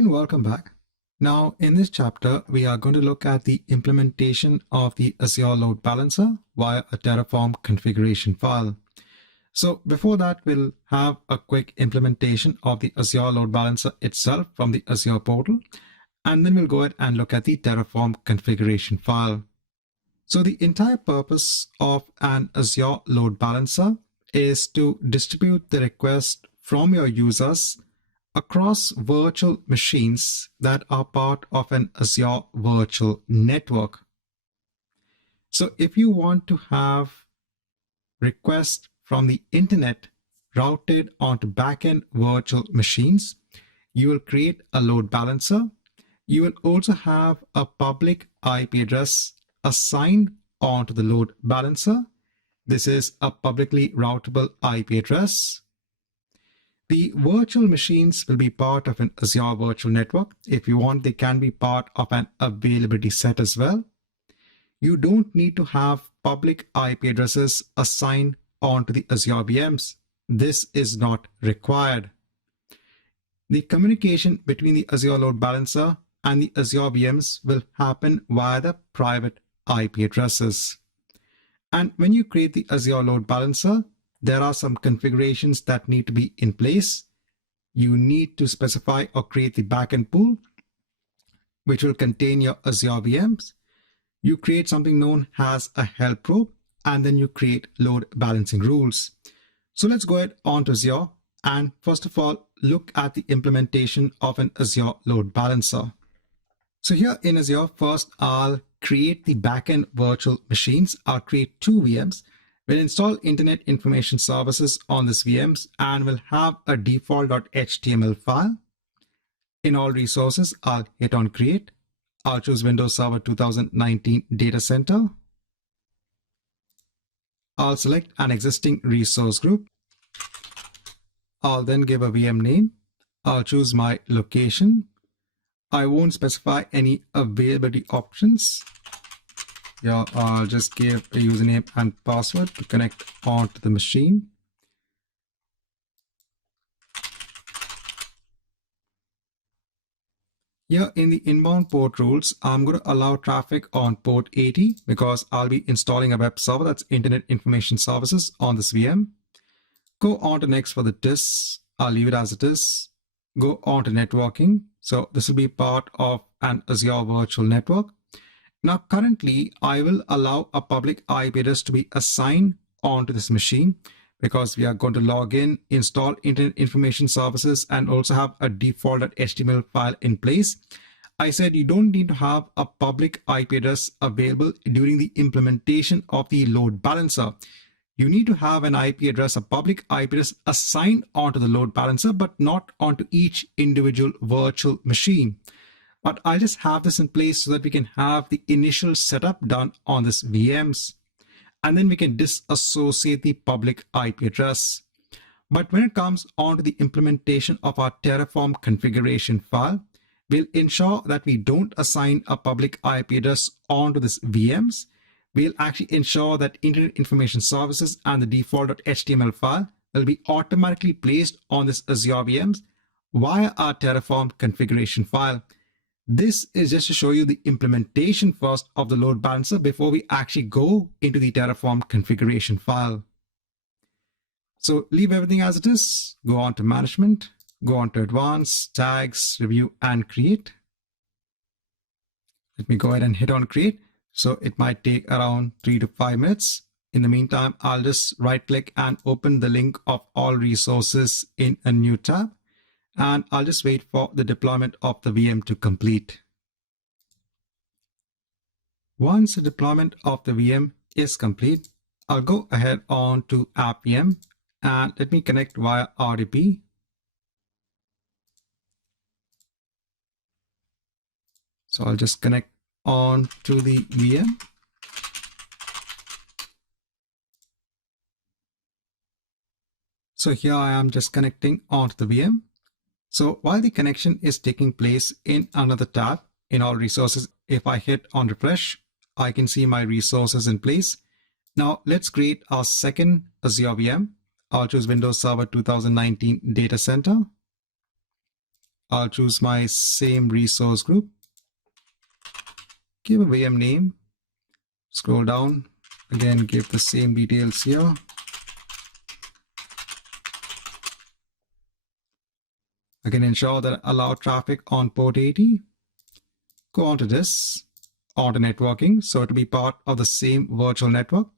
and welcome back. Now, in this chapter, we are going to look at the implementation of the Azure Load Balancer via a Terraform configuration file. So before that, we'll have a quick implementation of the Azure Load Balancer itself from the Azure portal, and then we'll go ahead and look at the Terraform configuration file. So the entire purpose of an Azure Load Balancer is to distribute the request from your users across virtual machines that are part of an Azure virtual network. So if you want to have requests from the internet routed onto backend virtual machines, you will create a load balancer. You will also have a public IP address assigned onto the load balancer. This is a publicly routable IP address. The virtual machines will be part of an Azure virtual network. If you want, they can be part of an availability set as well. You don't need to have public IP addresses assigned onto the Azure VMs. This is not required. The communication between the Azure Load Balancer and the Azure VMs will happen via the private IP addresses. And when you create the Azure Load Balancer, there are some configurations that need to be in place. You need to specify or create the backend pool, which will contain your Azure VMs. You create something known as a help probe, and then you create load balancing rules. So let's go ahead onto Azure and first of all, look at the implementation of an Azure Load Balancer. So here in Azure, first I'll create the backend virtual machines. I'll create two VMs. We'll install Internet Information Services on these VMs and we'll have a default.html file. In all resources, I'll hit on create. I'll choose Windows Server 2019 Data Center. I'll select an existing resource group. I'll then give a VM name. I'll choose my location. I won't specify any availability options. Yeah, I'll just give a username and password to connect onto the machine. Here in the inbound port rules, I'm going to allow traffic on port 80 because I'll be installing a web server, that's Internet Information Services, on this VM. Go on to next for the disks. I'll leave it as it is. Go on to networking. So this will be part of an Azure virtual network. Now, currently, I will allow a public IP address to be assigned onto this machine because we are going to log in, install Internet Information Services, and also have a default.html file in place. I said you don't need to have a public IP address available during the implementation of the load balancer. You need to have an IP address, a public IP address assigned onto the load balancer, but not onto each individual virtual machine. But I'll just have this in place so that we can have the initial setup done on this VMs. And then we can disassociate the public IP address. But when it comes on to the implementation of our Terraform configuration file, we'll ensure that we don't assign a public IP address onto this VMs. We'll actually ensure that Internet Information Services and the default.html file will be automatically placed on this Azure VMs via our Terraform configuration file. This is just to show you the implementation first of the load balancer before we actually go into the Terraform configuration file. So leave everything as it is, go on to management, go on to advanced, tags, review, and create. Let me go ahead and hit on create. So it might take around 3 to 5 minutes. In the meantime, I'll just right click and open the link of all resources in a new tab. And I'll just wait for the deployment of the VM to complete. Once the deployment of the VM is complete, I'll go ahead on to App VM and let me connect via RDP. So I'll just connect on to the VM. So here I am just connecting onto the VM. So while the connection is taking place in another tab in all resources, if I hit on refresh, I can see my resources in place. Now let's create our second Azure VM. I'll choose Windows Server 2019 Data Center. I'll choose my same resource group, give a VM name, scroll down, again give the same details here. I can ensure that I allow traffic on port 80. Go on to this, on to networking, so to be part of the same virtual network.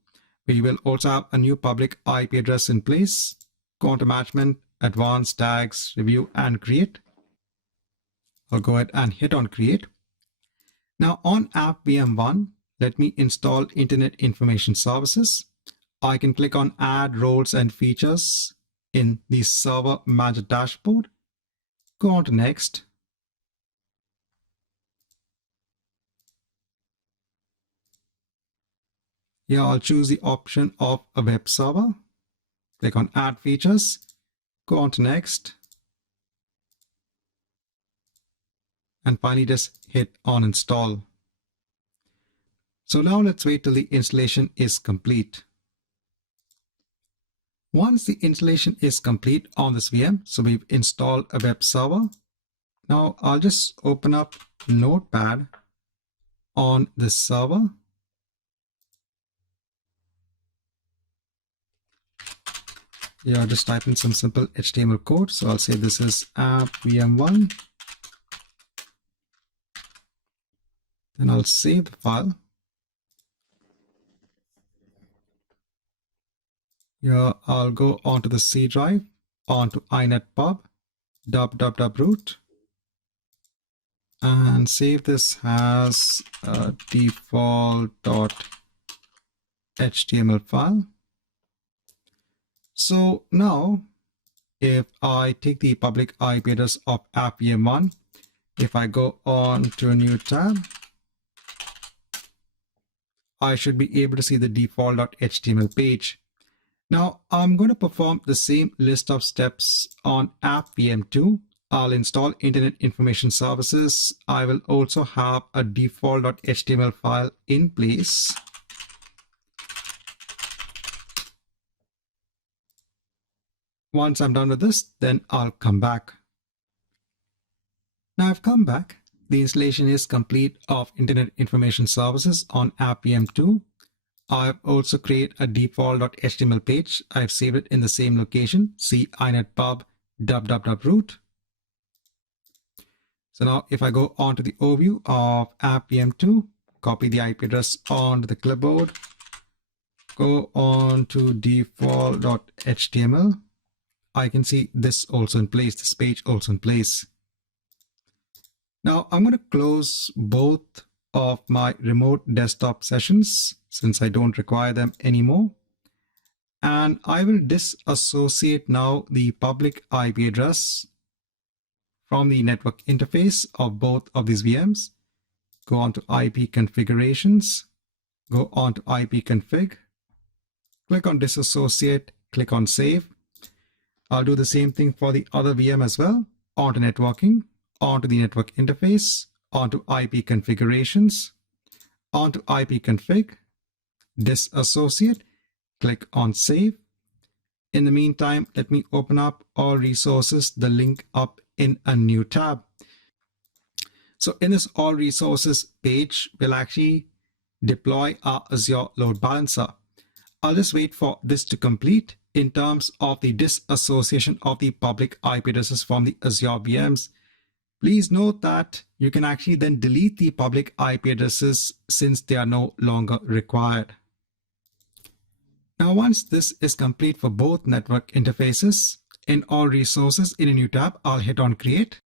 We will also have a new public IP address in place. Go on to management, advanced tags, review and create. I'll go ahead and hit on create. Now on app VM1, let me install Internet Information Services. I can click on add roles and features in the server manager dashboard. Go on to next. Here I'll choose the option of a web server. Click on add features. Go on to next. And finally just hit on install. So now let's wait till the installation is complete. Once the installation is complete on this VM, so we've installed a web server. Now I'll just open up Notepad on this server. Yeah, I'll just type in some simple HTML code. So I'll say this is app VM1. Then I'll save the file. Here I'll go onto the C drive, onto inetpub, www.root, and save this as a default.html file. So now, if I take the public IP address of app VM1, if I go on to a new tab, I should be able to see the default.html page. Now I'm going to perform the same list of steps on app VM2. I'll install Internet Information Services. I will also have a default.html file in place. Once I'm done with this, then I'll come back. Now I've come back. The installation is complete of Internet Information Services on app VM2. I've also created a default.html page. I've saved it in the same location, C inetpub www.root. So now if I go on to the overview of app VM2, copy the IP address onto the clipboard, go on to default.html, I can see this also in place, this page also in place. Now I'm going to close both of my remote desktop sessions since I don't require them anymore. And I will disassociate now the public IP address from the network interface of both of these VMs. Go on to IP configurations, go on to IP config, click on disassociate, click on save. I'll do the same thing for the other VM as well. Onto networking, onto the network interface, onto IP configurations, onto IP config, disassociate, click on save. In the meantime, let me open up all resources, the link up in a new tab. So in this all resources page, we'll actually deploy our Azure Load Balancer. I'll just wait for this to complete in terms of the disassociation of the public IP addresses from the Azure VMs. Please note that you can actually then delete the public IP addresses since they are no longer required. Now, once this is complete for both network interfaces, in all resources in a new tab, I'll hit on create.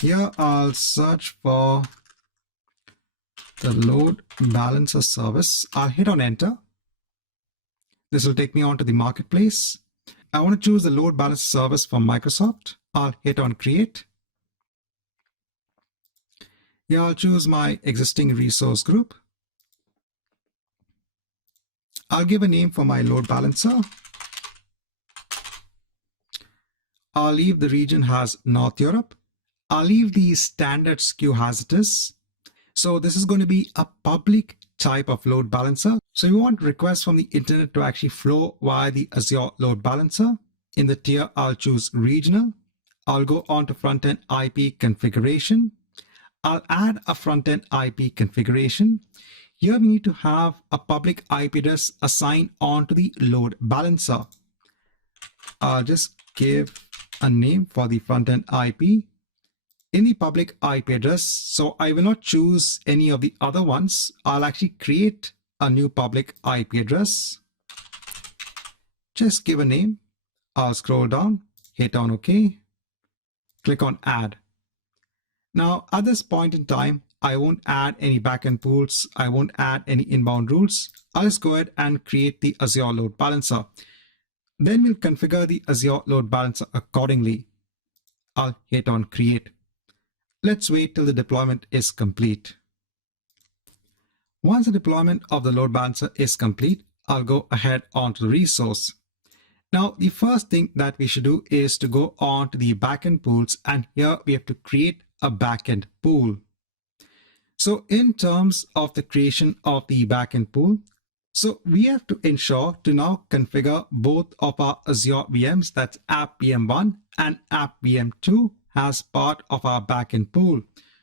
Here I'll search for the load balancer service. I'll hit on enter. This will take me on to the marketplace. I want to choose the load balancer service from Microsoft. I'll hit on create. Here I'll choose my existing resource group. I'll give a name for my load balancer. I'll leave the region as North Europe. I'll leave the standard SKU as it is. So this is going to be a public type of load balancer. So you want requests from the internet to actually flow via the Azure Load Balancer. In the tier, I'll choose regional. I'll go on to front-end IP configuration. I'll add a front-end IP configuration. Here we need to have a public IP address assigned onto the load balancer. I'll just give a name for the front-end IP in the public IP address. So I will not choose any of the other ones. I'll actually create a new public IP address. Just give a name. I'll scroll down, hit on OK, click on add. Now at this point in time, I won't add any backend pools. I won't add any inbound rules. I'll just go ahead and create the Azure Load Balancer. Then we'll configure the Azure Load Balancer accordingly. I'll hit on create. Let's wait till the deployment is complete. Once the deployment of the load balancer is complete, I'll go ahead onto the resource. Now, the first thing that we should do is to go on to the backend pools, and here we have to create a backend pool. So in terms of the creation of the backend pool, so we have to ensure to now configure both of our Azure VMs, that's app VM1 and app VM2 as part of our backend pool.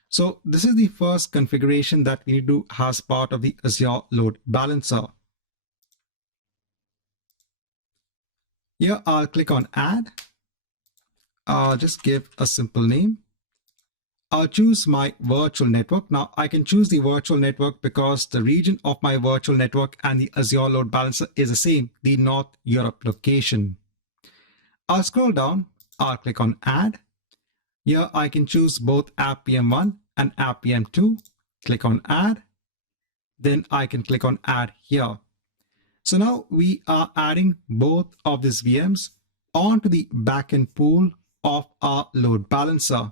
So this is the first configuration that we do as part of the Azure Load Balancer. Here I'll click on add. I'll just give a simple name. I'll choose my virtual network. Now I can choose the virtual network because the region of my virtual network and the Azure Load Balancer is the same, the North Europe location. I'll scroll down. I'll click on add. Here I can choose both app VM1 and app VM2. Click on add. Then I can click on add here. So now we are adding both of these VMs onto the backend pool of our load balancer.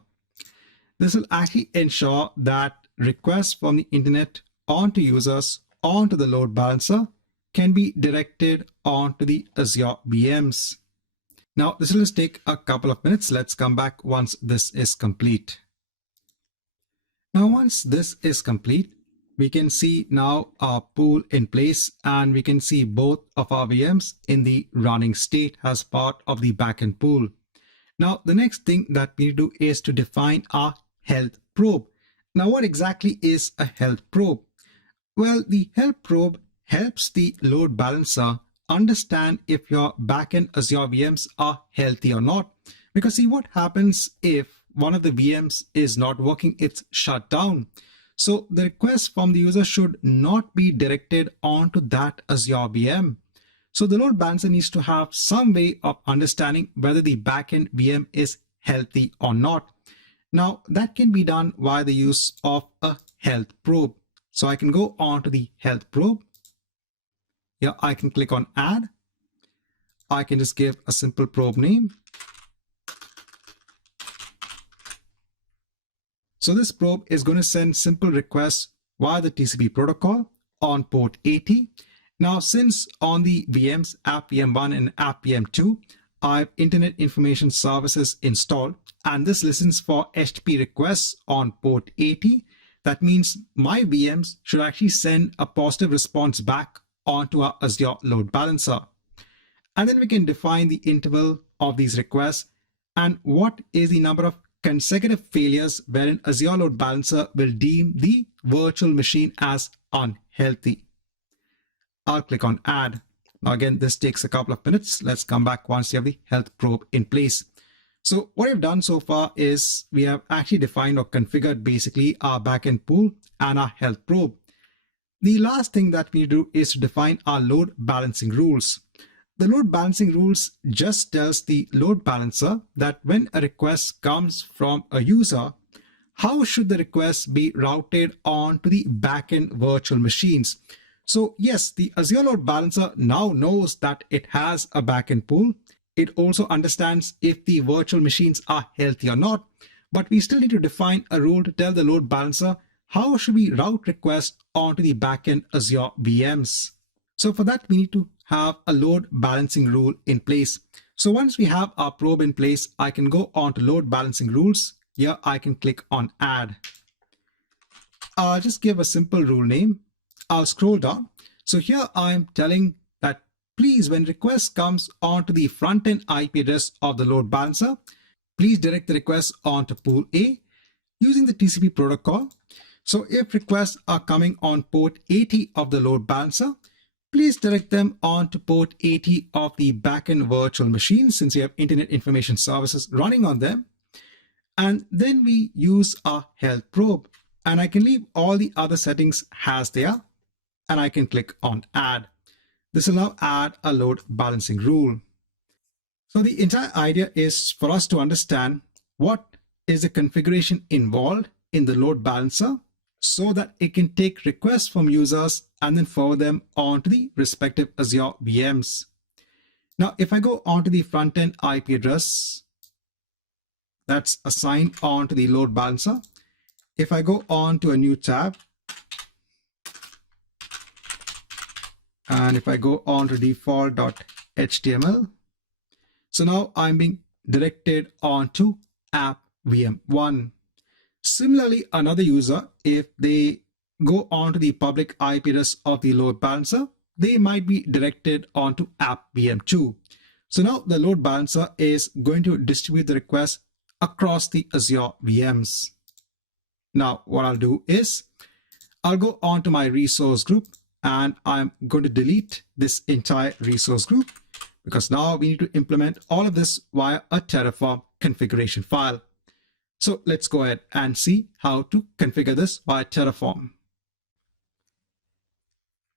This will actually ensure that requests from the internet onto users onto the load balancer can be directed onto the Azure VMs. Now this will just take a couple of minutes. Let's come back once this is complete. Now once this is complete, we can see now our pool in place, and we can see both of our VMs in the running state as part of the backend pool. Now the next thing that we do is to define our health probe. Now what exactly is a health probe? Well, the health probe helps the load balancer understand if your backend Azure VMs are healthy or not. Because see, what happens if one of the VMs is not working, it's shut down. So the request from the user should not be directed onto that Azure VM. So the load balancer needs to have some way of understanding whether the backend VM is healthy or not. Now that can be done via the use of a health probe. So I can go on to the health probe. Here I can click on add. I can just give a simple probe name. So this probe is going to send simple requests via the TCP protocol on port 80. Now, since on the VMs app VM1 and app VM2, I have Internet Information Services installed, and this listens for HTTP requests on port 80. That means my VMs should actually send a positive response back onto our Azure Load Balancer. And then we can define the interval of these requests and what is the number of consecutive failures wherein Azure Load Balancer will deem the virtual machine as unhealthy. I'll click on add. Now again, this takes a couple of minutes. Let's come back once you have the health probe in place. So what I've done so far is we have actually defined or configured basically our backend pool and our health probe. The last thing that we need to do is to define our load balancing rules. The load balancing rules just tells the load balancer that when a request comes from a user, how should the request be routed on to the backend virtual machines. So yes, the Azure Load Balancer now knows that it has a backend pool. It also understands if the virtual machines are healthy or not, but we still need to define a rule to tell the load balancer how should we route requests onto the backend Azure VMs. So for that, we need to have a load balancing rule in place. So once we have our probe in place, I can go on to load balancing rules. Here I can click on add. I'll just give a simple rule name. I'll scroll down. So here I'm telling that please, when request comes onto the front-end IP address of the load balancer, please direct the request onto pool A using the TCP protocol. So if requests are coming on port 80 of the load balancer, please direct them onto port 80 of the backend virtual machine, since we have Internet Information Services running on them. And then we use our health probe, and I can leave all the other settings as they are, and I can click on add. This will now add a load balancing rule. So the entire idea is for us to understand what is the configuration involved in the load balancer, so that it can take requests from users and then forward them onto the respective Azure VMs. Now, if I go onto the front-end IP address that's assigned onto the load balancer, if I go on to a new tab, and if I go on to default.html, so now I'm being directed onto app VM1. Similarly, another user, if they go onto the public IP address of the load balancer, they might be directed onto app VM2. So now the load balancer is going to distribute the request across the Azure VMs. Now, what I'll do is I'll go onto my resource group, and I'm going to delete this entire resource group, because now we need to implement all of this via a Terraform configuration file. So let's go ahead and see how to configure this via Terraform.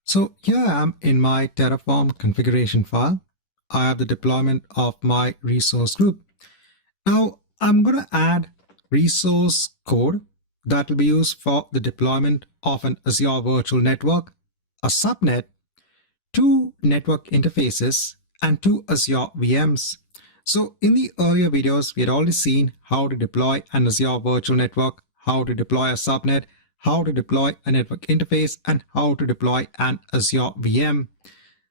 So here I am in my Terraform configuration file. I have the deployment of my resource group. Now I'm going to add resource code that will be used for the deployment of an Azure virtual network, a subnet, 2 network interfaces, and 2 Azure VMs. So in the earlier videos, we had already seen how to deploy an Azure virtual network, how to deploy a subnet, how to deploy a network interface, and how to deploy an Azure VM.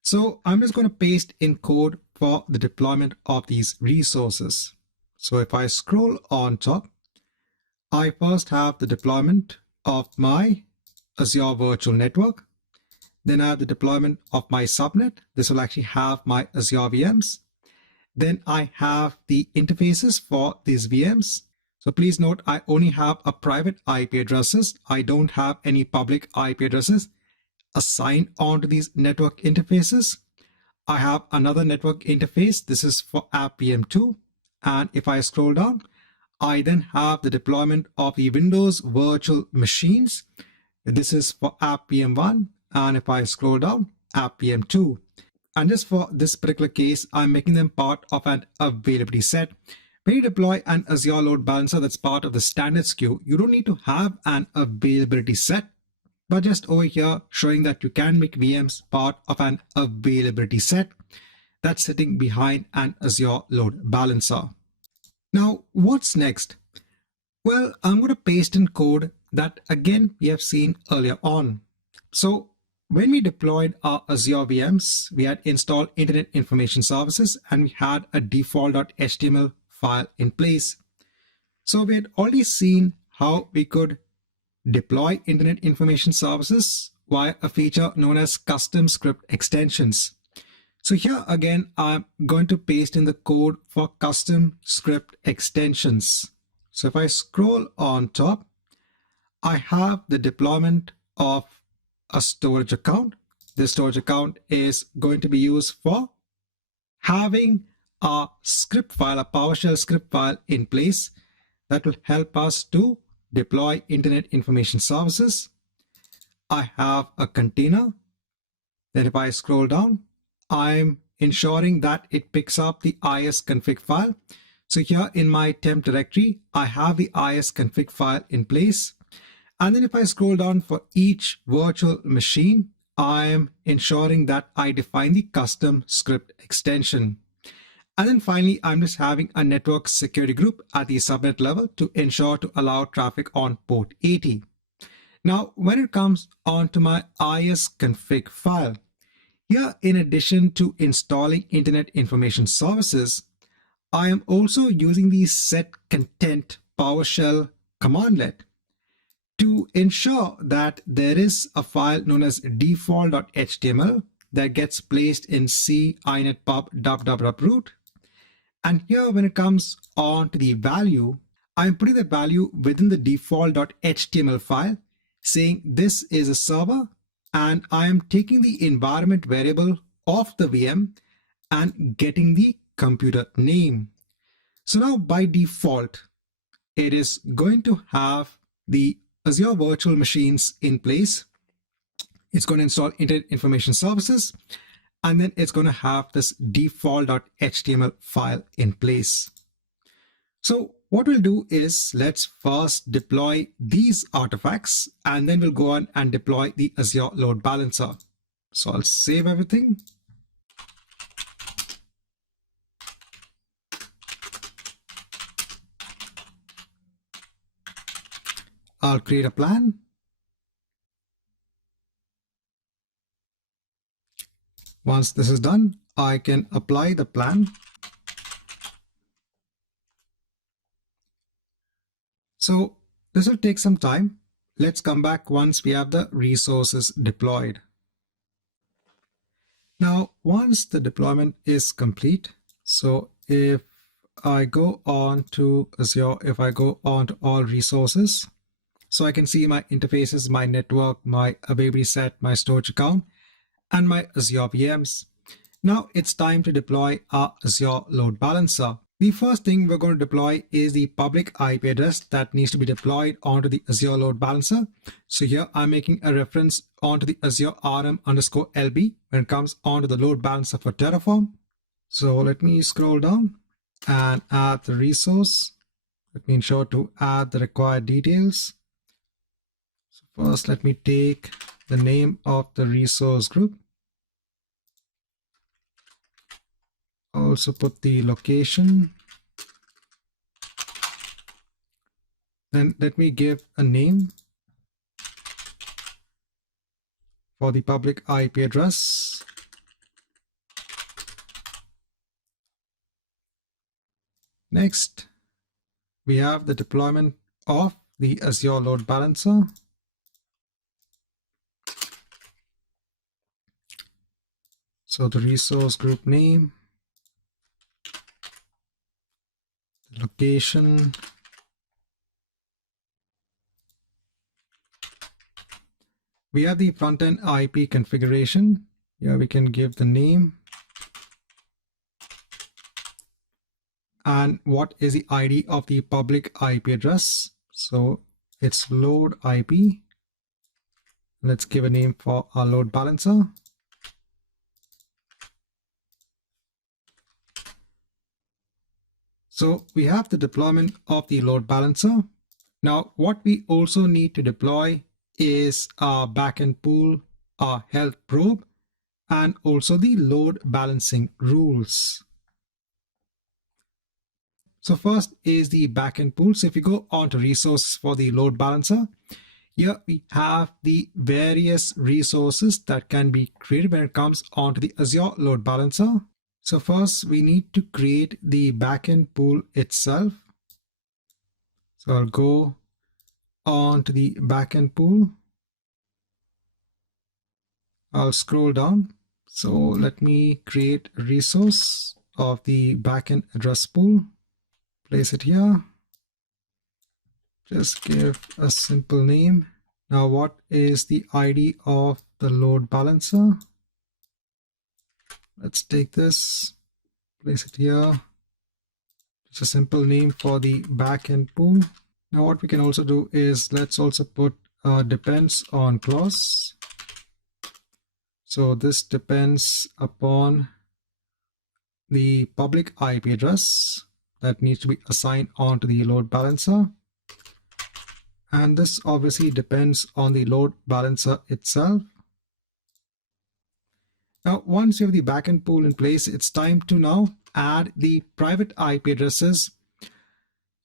So I'm just going to paste in code for the deployment of these resources. So if I scroll on top, I first have the deployment of my Azure virtual network. Then I have the deployment of my subnet. This will actually have my Azure VMs. Then I have the interfaces for these VMs. So please note, I only have a private IP addresses. I don't have any public IP addresses assigned onto these network interfaces. I have another network interface. This is for app VM2. And if I scroll down, I then have the deployment of the Windows virtual machines. This is for app VM1. And if I scroll down, app VM2. And just for this particular case, I'm making them part of an availability set. When you deploy an Azure Load Balancer that's part of the standards queue, you don't need to have an availability set, but just over here showing that you can make VMs part of an availability set that's sitting behind an Azure Load Balancer. Now, what's next? Well, I'm going to paste in code that again we have seen earlier on. So when we deployed our Azure VMs, we had installed Internet Information Services and we had a default.html file in place. So we had already seen how we could deploy Internet Information Services via a feature known as custom script extensions. So here again, I'm going to paste in the code for custom script extensions. So if I scroll on top, I have the deployment of a storage account. This storage account is going to be used for having a script file, a PowerShell script file in place that will help us to deploy Internet Information Services. I have a container. Then if I scroll down, I'm ensuring that it picks up the is-config file. So here in my temp directory, I have the is-config file in place. And then if I scroll down for each virtual machine, I am ensuring that I define the custom script extension. And then finally, I'm just having a network security group at the subnet level to ensure to allow traffic on port 80. Now, when it comes onto my is-config file, here in addition to installing Internet Information Services, I am also using the set content PowerShell commandlet to ensure that there is a file known as default.html that gets placed in C inet pub www root. And here when it comes on to the value, I'm putting that value within the default.html file saying this is a server, and I am taking the environment variable of the VM and getting the computer name. So now by default, it is going to have the Azure virtual machines in place. It's going to install Internet Information Services, and then it's going to have this default.html file in place. So what we'll do is let's first deploy these artifacts, and then we'll go on and deploy the Azure Load Balancer. So I'll save everything. I'll create a plan. Once this is done, I can apply the plan. So this will take some time. Let's come back once we have the resources deployed. Now, once the deployment is complete, so if I go on to Azure, if I go on to all resources, so I can see my interfaces, my network, my availability set, my storage account, and my Azure VMs. Now it's time to deploy our Azure Load Balancer. The first thing we're going to deploy is the public IP address that needs to be deployed onto the Azure Load Balancer. So here I'm making a reference onto the Azure RM_LB when it comes onto the load balancer for Terraform. So let me scroll down and add the resource. Let me ensure to add the required details. So first, let me take the name of the resource group. Also put the location. Then let me give a name for the public IP address. Next, we have the deployment of the Azure Load Balancer. So the resource group name, the location, we have the front-end IP configuration. Here we can give the name and what is the ID of the public IP address. So it's load IP. Let's give a name for our load balancer. So we have the deployment of the load balancer. Now, what we also need to deploy is our backend pool, our health probe, and also the load balancing rules. So first is the backend pool. So if you go on to resources for the load balancer, here we have the various resources that can be created when it comes onto the Azure Load Balancer. So first we need to create the backend pool itself. So I'll go on to the backend pool. I'll scroll down. So let me create a resource of the backend address pool. Place it here. Just give a simple name. Now what is the ID of the load balancer? Let's take this, place it here. Just a simple name for the backend pool. Now what we can also do is let's also put depends on clause. So this depends upon the public IP address that needs to be assigned onto the load balancer. And this obviously depends on the load balancer itself. Now, once you have the backend pool in place, it's time to now add the private IP addresses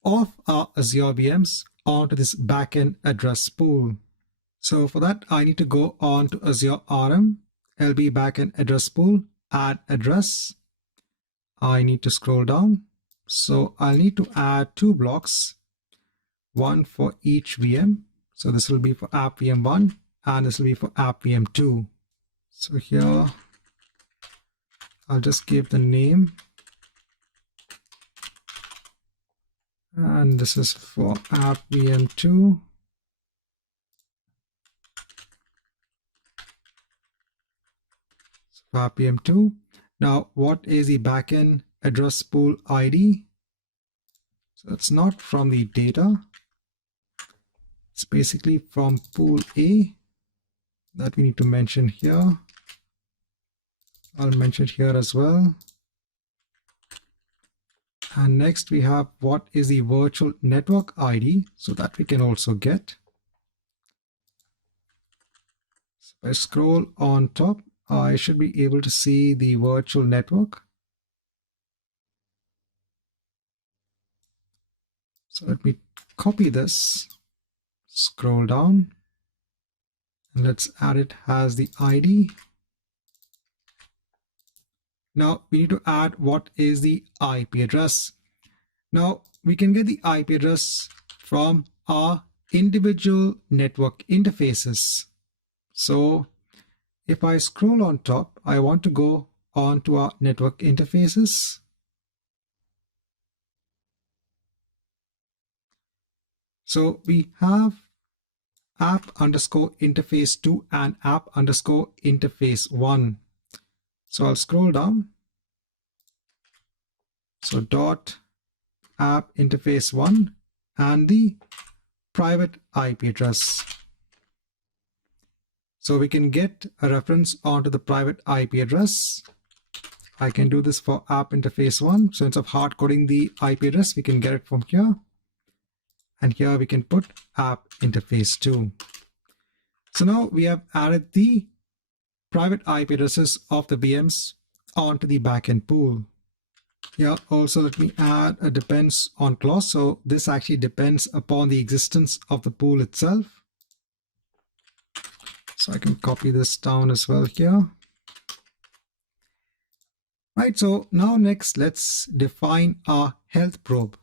of our Azure VMs onto this backend address pool. So for that, I need to go on to Azure RM, LB backend address pool, add address. I need to scroll down. So I'll need to add two blocks, one for each VM. So this will be for app VM1 and this will be for app VM2. So here I'll just give the name. And this is for app VM2. So app VM2. Now, what is the backend address pool ID? So it's not from the data. It's basically from pool A that we need to mention here. I'll mention it here as well. And next we have what is the virtual network ID, so that we can also get. So if I scroll on top, I should be able to see the virtual network. So let me copy this, scroll down, and let's add it as the ID. Now we need to add what is the IP address. Now we can get the IP address from our individual network interfaces. So if I scroll on top, I want to go on to our network interfaces. So we have app_interface2 and app_interface1. So I'll scroll down. So dot app interface 1 and the private IP address. So we can get a reference onto the private IP address. I can do this for app interface 1. So instead of hard coding the IP address, we can get it from here. And here we can put app interface 2. So now we have added the private IP addresses of the VMs onto the backend pool. Here also let me add a depends on clause. So this actually depends upon the existence of the pool itself. So I can copy this down as well here. Right, so now next let's define our health probe.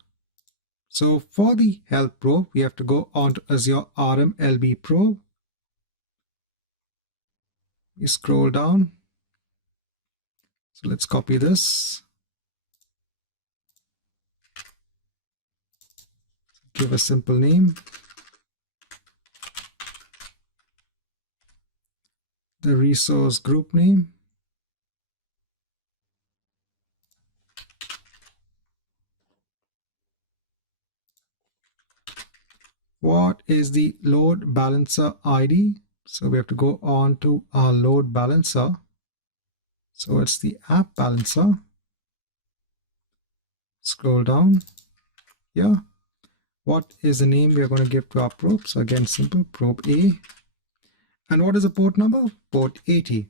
So for the health probe, we have to go on to Azure RMLB probe. We scroll down. So let's copy this. Give a simple name. The resource group name. What is the load balancer ID? So we have to go on to our load balancer. So it's the app balancer. Scroll down here. What is the name we are going to give to our probe? So again, simple probe A. And what is the port number? Port 80.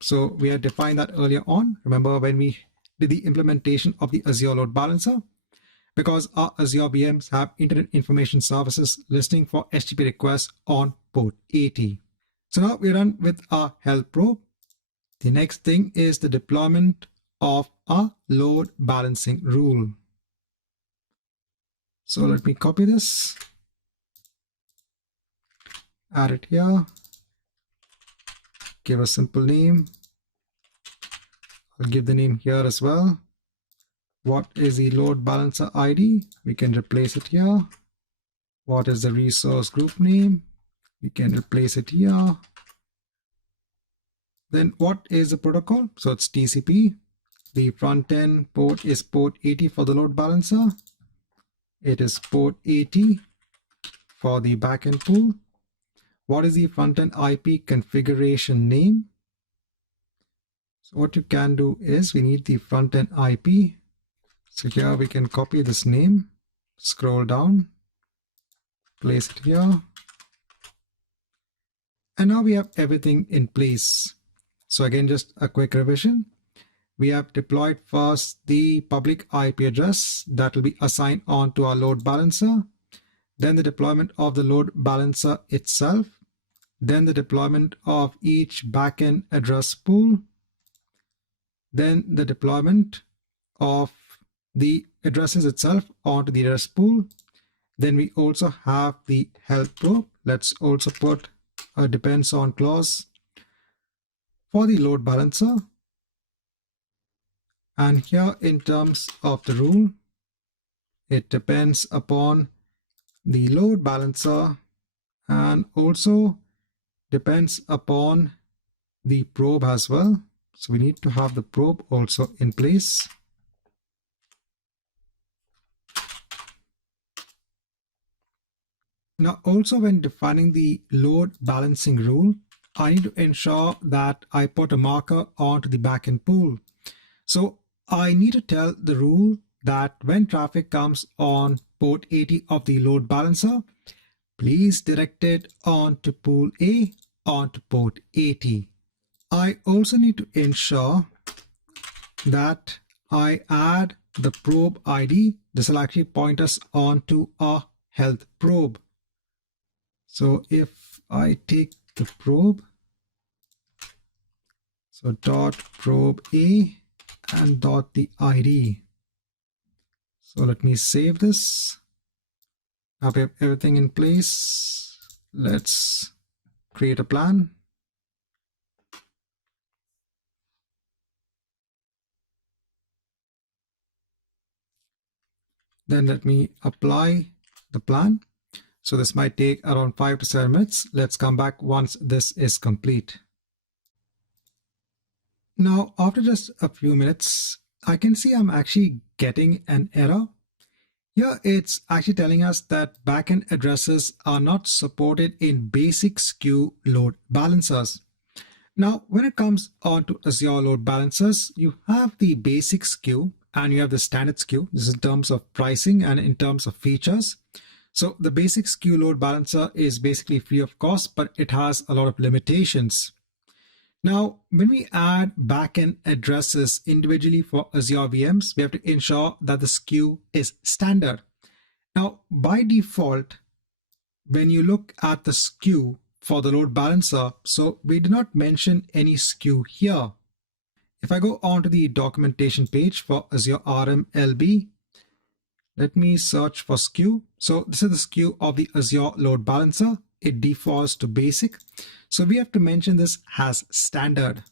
So we had defined that earlier on. Remember when we did the implementation of the Azure Load Balancer? Because our Azure VMs have Internet Information Services listening for HTTP requests on port 80. So now we're done with our health probe. The next thing is the deployment of our load balancing rule. So let me copy this, add it here, give a simple name. I'll give the name here as well. What is the load balancer ID? We can replace it here. What is the resource group name? We can replace it here. Then what is the protocol? So it's TCP. The front end port is port 80 for the load balancer. It is port 80 for the backend pool. What is the front end IP configuration name? So what you can do is we need the front end IP. So here we can copy this name, scroll down, place it here. And now we have everything in place. So again, just a quick revision. We have deployed first the public IP address that will be assigned on to our load balancer. Then the deployment of the load balancer itself. Then the deployment of each backend address pool. Then the deployment of the addresses itself onto the address pool. Then we also have the health probe. Let's also put a depends on clause for the load balancer. And here in terms of the rule, it depends upon the load balancer and also depends upon the probe as well. So we need to have the probe also in place. Now also when defining the load balancing rule, I need to ensure that I put a marker onto the backend pool. So I need to tell the rule that when traffic comes on port 80 of the load balancer, please direct it onto pool A onto port 80. I also need to ensure that I add the probe ID. This will actually point us onto a health probe. So if I take the probe, so dot probe A and dot the ID. So let me save this. Now we have everything in place. Let's create a plan. Then let me apply the plan. So this might take around 5 to 7 minutes. Let's come back once this is complete. Now, after just a few minutes, I can see I'm actually getting an error. Here it's actually telling us that backend addresses are not supported in basic SKU load balancers. Now, when it comes on to Azure Load Balancers, you have the basic SKU and you have the standard SKU. This is in terms of pricing and in terms of features. So the basic SKU load balancer is basically free of cost, but it has a lot of limitations. Now, when we add backend addresses individually for Azure VMs, we have to ensure that the SKU is standard. Now, by default, when you look at the SKU for the load balancer, so we do not mention any SKU here. If I go on to the documentation page for Azure RMLB, let me search for SKU. So this is the SKU of the Azure Load Balancer. It defaults to basic. So we have to mention this as standard.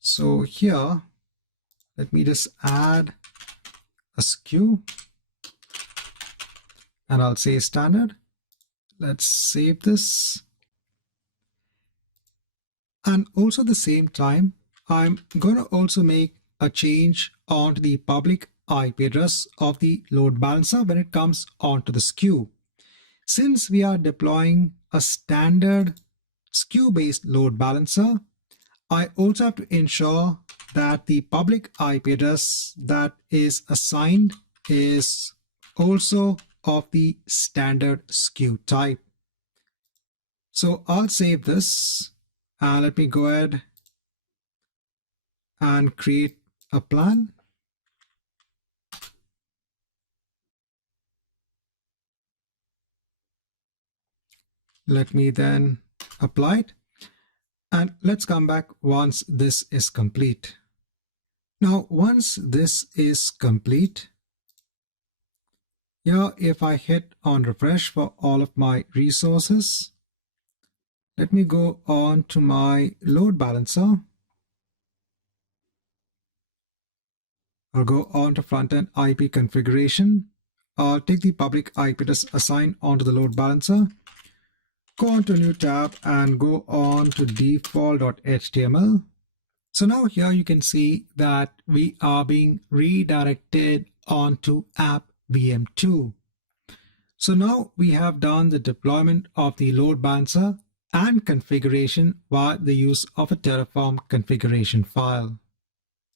So here, let me just add a SKU and I'll say standard. Let's save this. And also at the same time, I'm going to also make a change onto the public IP address of the load balancer when it comes onto the SKU. Since we are deploying a standard SKU-based load balancer, I also have to ensure that the public IP address that is assigned is also of the standard SKU type. So I'll save this and let me go ahead and create a plan. Let me then apply it. And let's come back once this is complete. Now, once this is complete, here if I hit on refresh for all of my resources, let me go on to my load balancer. I'll go on to front-end IP configuration. I'll take the public IP address assigned onto the load balancer. Go on to a new tab and go on to default.html. So now here you can see that we are being redirected onto app VM2. So now we have done the deployment of the load balancer and configuration via the use of a Terraform configuration file.